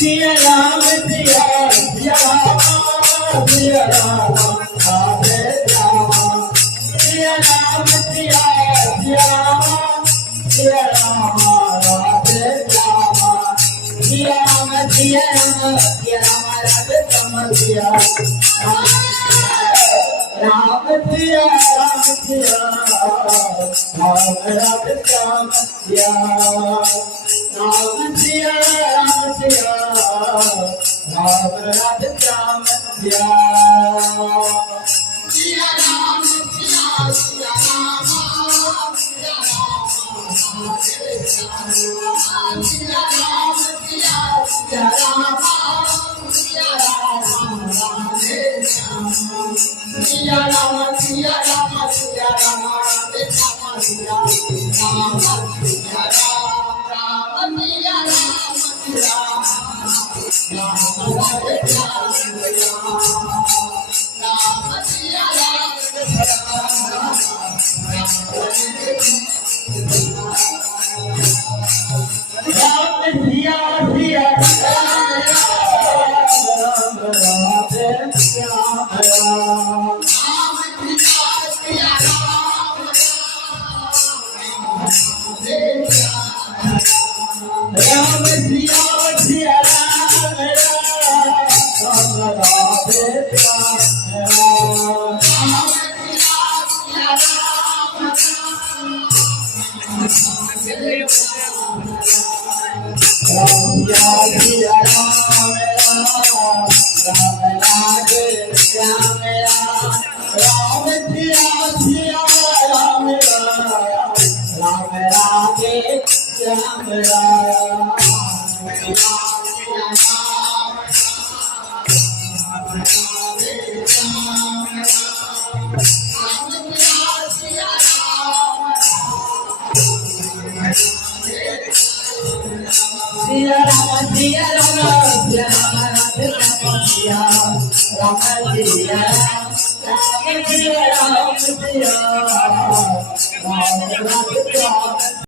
Siya Ram, Siya Ram, Siya Ram, Hare Rama. Siya Ram, Siya Ram, Siya Ram, Hare Rama. Siya Ram, Siya Ram, Siya Ram, Hare Rama. Siya Ram, Siya Ram, Siya Ram, Hare Rama. Siya Ram, Siya Ram, Siya Ram, Hare Rama. Siya